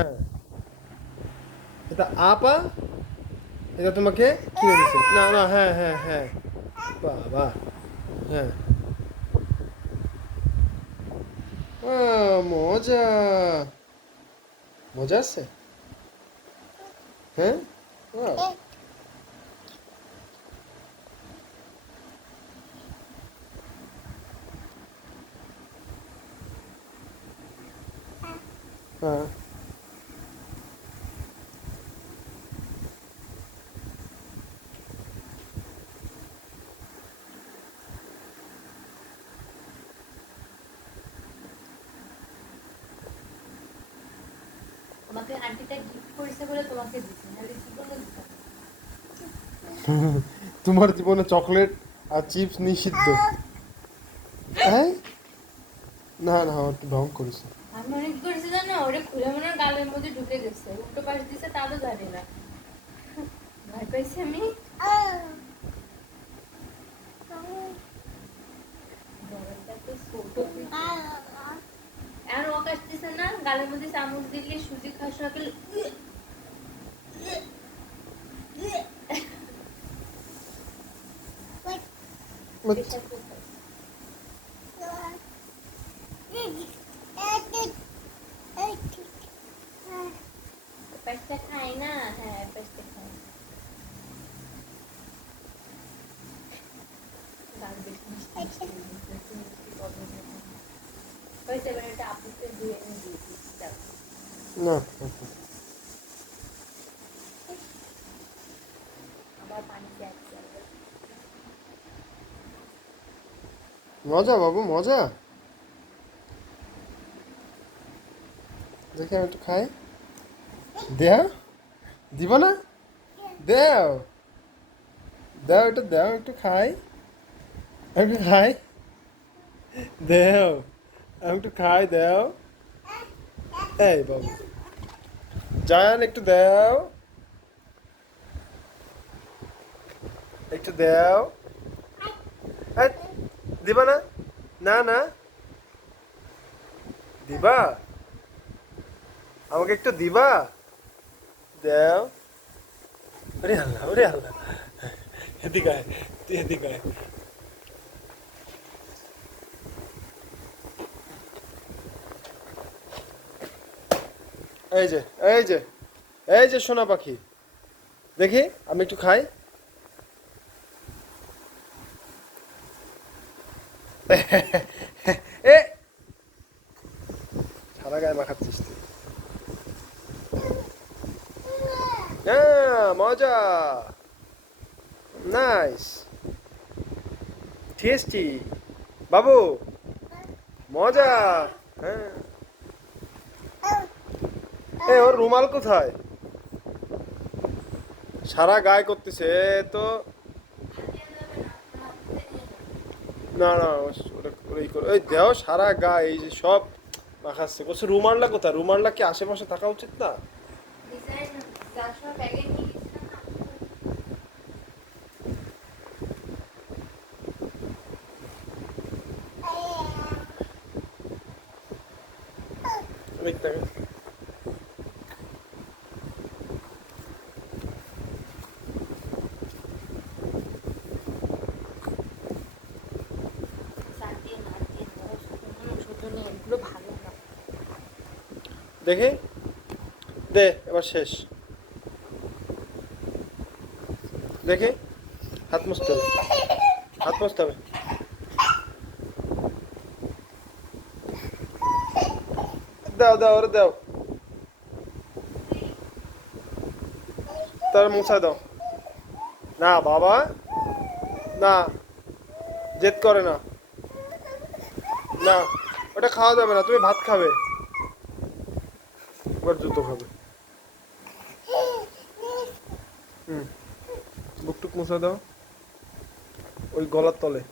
হ্যাঁ, এটা আপা, এটা তোমাকে কিনে দিছে। না না, হ্যাঁ হ্যাঁ হ্যাঁ, বাবা, হ্যাঁ। মজা, মজা আছে, হ্যাঁ। Wow. হ্যাঁ, তোমাকে আন্টিটা গিফট করেছে বলে তোমাকে দিছি, নাহলে জীবনে দিতাম না। তোমার জীবনে চকলেট আর চিপস নিষিদ্ধ। হ্যাঁ, না না, আমার একটু ঢং করেছে। আমি মনে কি করেছি জানো, ওরে খুলে মনে হয় গালের মধ্যে ঢুকে গেছে, উল্টো পাশ দিছে তা তো জানি না, ভয় পাইছি আমি। বড়টা তো ছোট হয়েছে। আর ও কাটতেছে না, গালের মধ্যে চামচ দিলে সুজি খাওয়ার সময় পেলে প্রেশার কুকার। পাঁচটা খায় না, হ্যাঁ পাঁচটা খায়। গাল বেশি মিষ্টি মিষ্টি মিষ্টি মিষ্টি পছন্দ করে। হয়েছে, এবার এটা আপুকে ধুয়ে এনে দিয়ে দিচ্ছি, দাও। না, আমার পানি চাইছে। মজা বাবু, মজা। দেখি আমি একটু খাই। দেও, দিব না, দেও, দাও, একটু দাও, একটু খাই, একটু খাই, দেও, আমি একটু খাই, দেও। এই বাবু, জান একটু দাও, একটু দাও। এই, দিবা না, না না, দিবা, আমাকে একটু দিবা, দাও। ওরে আল্লাহ, ওরে আল্লাহ, এদিকে আয়, তুই এদিকে আয়। এই যে, এই যে, এই যে সোনা পাখি, দেখি আমি একটু খাই। এ, সারা গায়ে মাখাচ্ছিস তুই। হ্যাঁ, মজা, নাইস, টেস্টি, বাবু, মজা। হ্যাঁ, এ ওর রুমাল কোথায়? সারা গায়ে করতেছে এ তো। না না, ওটা ওই করে, এই দেও, সারা গায়ে এই যে সব মাখাচ্ছে করছে। রুমালটা কোথায়? রুমালটা কি আশেপাশে থাকা উচিত না? ডিজাইন যার সময় ব্যাগে নিয়ে গেছিলাম না, দেখতে হবে। চার দিয়ে মার দিয়ে বড় ছোট নিয়ে এগুলো ভালো না। দেখি, দে, এবার শেষ। দেখি, হাত মুছতে হবে, হাত মুছতে হবে। দাও দাও, ওরে দাও, তার মুছায় দাও। না বাবা, না, জেদ করে না, না, ওটা খাওয়া যাবে না, তুমি ভাত খাবে, এবার জুতো খাবে। হুম, বুকটুক মুছে দাও, ওই গলার তলে।